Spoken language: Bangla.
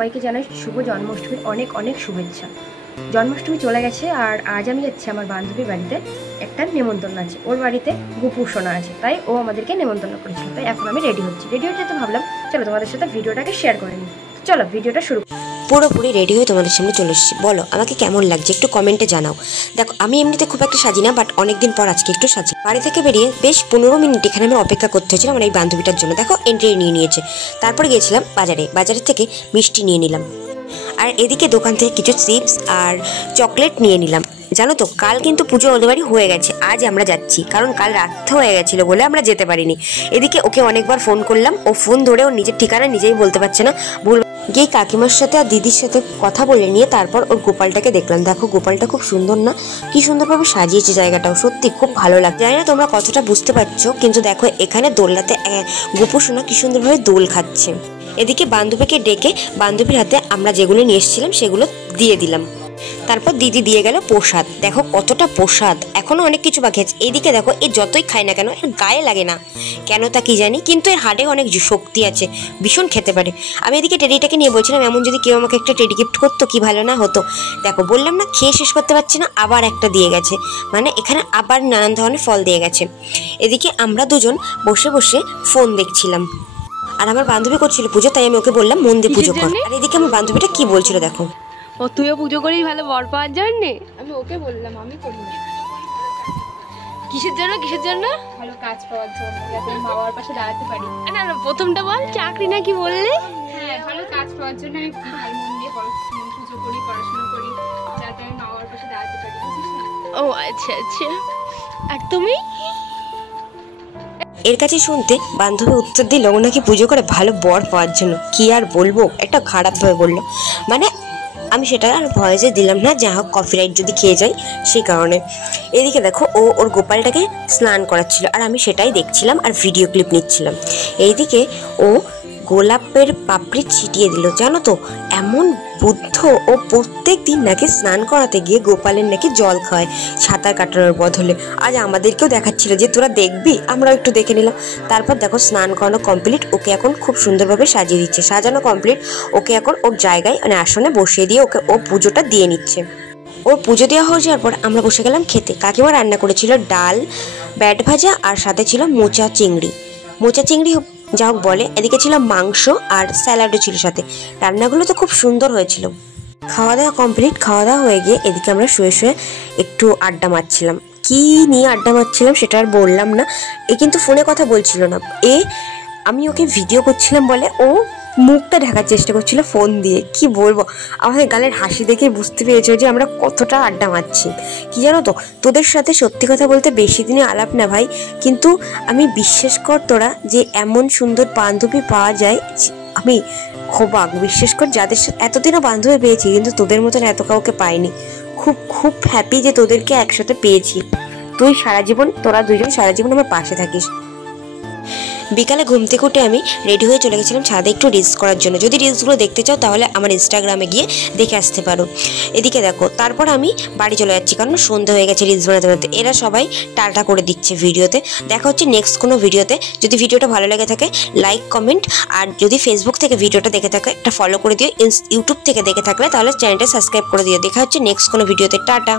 সবাইকে জানাই শুভ জন্মাষ্টমীর অনেক অনেক শুভেচ্ছা। জন্মাষ্টমী চলে গেছে আর আজ আমি যাচ্ছি আমার বান্ধবীর বাড়িতে। একটা নেমন্তন্ন আছে, ওর বাড়িতে গোপুসোনা আছে, তাই ও আমাদেরকে নেমন্তন্ন করেছিল। তাই এখন আমি রেডি হচ্ছি। রেডি হয়ে যেতে ভাবলাম চলো তোমাদের সাথে ভিডিওটাকে শেয়ার করে নিই। চলো ভিডিওটা শুরু। পুরোপুরি রেডি হয়ে তোমাদের সামনে চলে এসেছি। বলো আমাকে কেমন লাগছে একটু কমেন্টে জানাও। দেখো আমি এমনিতে খুব একটা সাজি না, বাট অনেকদিন পর আজকে একটু সাজি। বাড়ি থেকে বেরিয়ে বেশ 15 মিনিট এখানে আমি অপেক্ষা করতে হয়েছিল আমার এই বান্ধবীটার জন্য। দেখো এন্ট্রি নিয়ে নিয়েছে। তারপর গিয়েছিলাম বাজারের থেকে মিষ্টি নিয়ে নিলাম, আর এদিকে দোকান থেকে কিছু চিপস আর চকলেট নিয়ে নিলাম। জানো তো কাল কিন্তু পুজো ওদের বাড়ি হয়ে গেছে, আজ আমরা যাচ্ছি, কারণ কাল রাত হয়ে গেছিলো বলে আমরা যেতে পারিনি। এদিকে ওকে অনেকবার ফোন করলাম, ও ফোন ধরে ওর নিজের ঠিকানা নিজেই বলতে পারছে না। ভুল গিয়ে কাকিমার সাথে আর দিদির সাথে কথা বলে নিয়ে তারপর ওর গোপালটাকে দেখলাম। দেখো গোপালটা খুব সুন্দর না, কি সুন্দরভাবে সাজিয়েছে জায়গাটাও, সত্যি খুব ভালো লাগছে। জানি না তোমরা কতটা বুঝতে পারছো, কিন্তু দেখো এখানে দোলনাতে গোপুসোনা কি সুন্দরভাবে দোল খাচ্ছে। এদিকে বান্ধবীকে ডেকে বান্ধবীর হাতে আমরা যেগুলো নিয়ে এসেছিলাম সেগুলো দিয়ে দিলাম। তারপর দিদি দিয়ে গেল প্রসাদ। দেখো কতটা প্রসাদ, এখনো অনেক কিছু বাকি আছে। এদিকে দেখো এ যতই খায় না কেন এর গায়ে লাগে না কেন তা কি জানি, কিন্তু এর হাড়ে অনেক শক্তি আছে, ভীষণ খেতে পারে। আমি এদিকে টেডিটাকে নিয়ে বলছিলাম এমন যদি কেউ আমাকে একটা টেডি গিফট করতো কি ভালো না হতো। দেখো বললাম না খেয়ে শেষ করতে পারছি না, আবার একটা দিয়ে গেছে, মানে এখানে আবার নানান ধরনের ফল দিয়ে গেছে। এদিকে আমরা দুজন বসে বসে ফোন দেখছিলাম, আর আমার বান্ধবী করছিল পুজো, তাই আমি ওকে বললাম মন দিয়ে পুজো কর। আর এদিকে আমার বান্ধবীটা কি বলছিল দেখো। ও তুইও পুজো করিস ভালো বর পাওয়ার জন্য? আমি ওকে বললাম আমি করি না। কিসের জন্য ভালো কাজ পাওয়ার জন্য, যাতে আমি মা বাবার পাশে দাঁড়াতে পারি। না না প্রথমটা বল, চাকরি নাকি বললে? হ্যাঁ ভালো কাজ পাওয়ার জন্য আমি ভালো মন দিয়ে পুজো করি, পড়াশোনা করি, যাতে আমি মা বাবার পাশে দাঁড়াতে পারি। ও আচ্ছা আচ্ছা। আর তুমি? এর কাছে শুনতে বান্ধবী উত্তর দিল ও নাকি পুজো করে ভালো বর পাওয়ার জন্য। কি আর বলবো, একটা খারাপভাবে বললো, মানে আমি সেটা আর ভয়েসে দিলাম না, যা হোক কপিরাইট যদি খেয়ে যাই সেই কারণে। এদিকে দেখো ও ওর গোপালটাকে স্নান করাচ্ছিল আর আমি সেটাই দেখছিলাম আর ভিডিও ক্লিপ নিচ্ছিলাম। এইদিকে ও গোলাপের পাপড়ি ছিটিয়ে দিল। জানো তো এমন বুদ্ধ, ও প্রত্যেক দিন নাকি স্নান করাতে গিয়ে গোপালের নাকি জল খায় সাঁতার কাটানোর বদলে। আজ আমাদেরকেও দেখাচ্ছিল যে তোরা দেখবি, আমরাও একটু দেখে নিলাম। তারপর দেখো স্নান করানো কমপ্লিট, ওকে এখন খুব সুন্দরভাবে সাজিয়ে দিচ্ছে। সাজানো কমপ্লিট, ওকে এখন ওর জায়গায় মানে আসনে বসিয়ে দিয়ে ওকে ও পুজোটা দিয়ে নিচ্ছে। ওর পুজো দেওয়া হয়ে যাওয়ার পর আমরা বসে গেলাম খেতে। কাকিমা রান্না করেছিল ডাল, ব্যাট ভাজা, আর সাথে ছিল মোচা চিংড়ি যা হোক বলে। এদিকে ছিল মাংস আর স্যালাডও ছিল সাথে। রান্নাগুলো তো খুব সুন্দর হয়েছিল। খাওয়া দাওয়া কমপ্লিট, খাওয়া দাওয়া হয়ে গিয়ে এদিকে আমরা শুয়ে শুয়ে একটু আড্ডা মারছিলাম। কি নিয়ে আড্ডা মারছিলাম সেটা আর বললাম না। এ কিন্তু ফোনে কথা বলছিল না, আমি ওকে ভিডিও করছিলাম বলে ও মুখটা ঢাকার চেষ্টা করছিল ফোন দিয়ে। কি বলবো, আমাদের গালের হাসি দেখে বুঝতে পেরেছো যে আমরা কতটা আড্ডা মারছি। কি জানো তো, তোদের সাথে সত্যি কথা বলতে বেশি দিনে আলাপ না ভাই, কিন্তু আমি বিশ্বাস কর তোরা যে এমন সুন্দর বান্ধবী পাওয়া যায়, আমি খোবাক। বিশ্বাস কর যাদের সাথে এতদিনও বান্ধবী পেয়েছি, কিন্তু তোদের মতন এত কাউকে পাইনি। খুব খুব হ্যাপি যে তোদেরকে একসাথে পেয়েছি। তোরা দুজন সারা জীবন আমার পাশে থাকিস। বিকালে ঘুম থেকে উঠে আমি রেডি হয়ে চলে গেছিলাম ছাদে একটু রিলস করার জন্য। যদি রিলসগুলো দেখতে চাও তাহলে আমার ইনস্টাগ্রামে গিয়ে দেখে আসতে পারো। এদিকে দেখো তারপর আমি বাড়ি চলে যাচ্ছি, কারণ সন্ধ্যা হয়ে গেছে রিলস বানাতে বানাতে। এরা সবাই টালটা করে দিচ্ছে ভিডিওতে। দেখা হচ্ছে নেক্সট কোনো ভিডিওতে। যদি ভিডিওটা ভালো লেগে থাকে লাইক কমেন্ট, আর যদি ফেসবুক থেকে ভিডিওটা দেখে থাকে একটা ফলো করে দিও। ইউটিউব থেকে দেখে থাকলে তাহলে চ্যানেলটা সাবস্ক্রাইব করে দিও। দেখা হচ্ছে নেক্সট কোনো ভিডিওতে। টাটা।